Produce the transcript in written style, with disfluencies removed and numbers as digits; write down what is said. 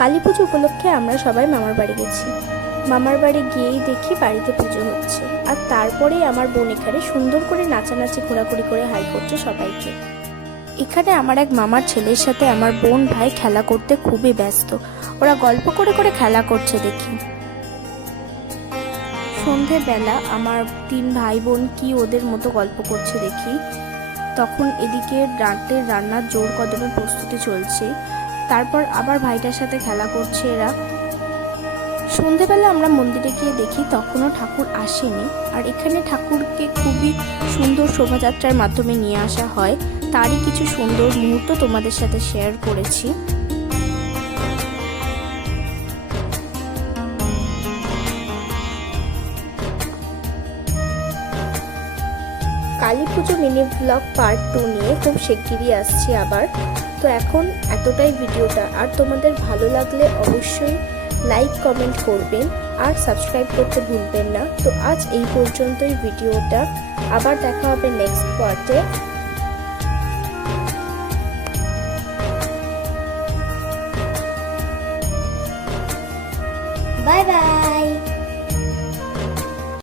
কালী পুজো উপলক্ষে আমরা সবাই মামার বাড়ি গেছি। মামার বাড়ি গিয়েই দেখি বাড়িতে পুজো হচ্ছে, আর তারপরেই আমার বোন এখানে সুন্দর করে নাচানাচি ঘোরাঘুরি করে হাই করছে সবাইকে। এখানে আমার এক মামার ছেলের সাথে আমার বোন ভাই খেলা করতে খুবই ব্যস্ত। ওরা গল্প করে করে খেলা করছে দেখি। সন্ধেবেলা আমার 3 ভাই বোন কি ওদের মতো গল্প করছে দেখি। তখন এদিকে রাতের রান্নার জোর কদমে প্রস্তুতি চলছে। তারপর আবার ভাইটার সাথে খেলা করছে এরা। সন্ধেবেলা আমরা মন্দিরে গিয়ে দেখি তখনও ঠাকুর আসেনি, আর এখানে ঠাকুরকে খুবই সুন্দর শোভাযাত্রার মাধ্যমে নিয়ে আসা হয়। তারই কিছু সুন্দর মুহূর্ত তোমাদের সাথে শেয়ার করেছি। কালী পুজো মিনি ব্লগ পার্ট 2 নিয়ে খুব শিগগিরই আসছি আবার। তো এখন এতটাই ভিডিওটা, আর তোমাদের ভালো লাগলে অবশ্যই লাইক কমেন্ট করবেন আর সাবস্ক্রাইব করতে ভুলবেন না। তো আজ এই পর্যন্তই ভিডিওটা, আবার দেখা হবে নেক্সট পার্টে। Bye bye.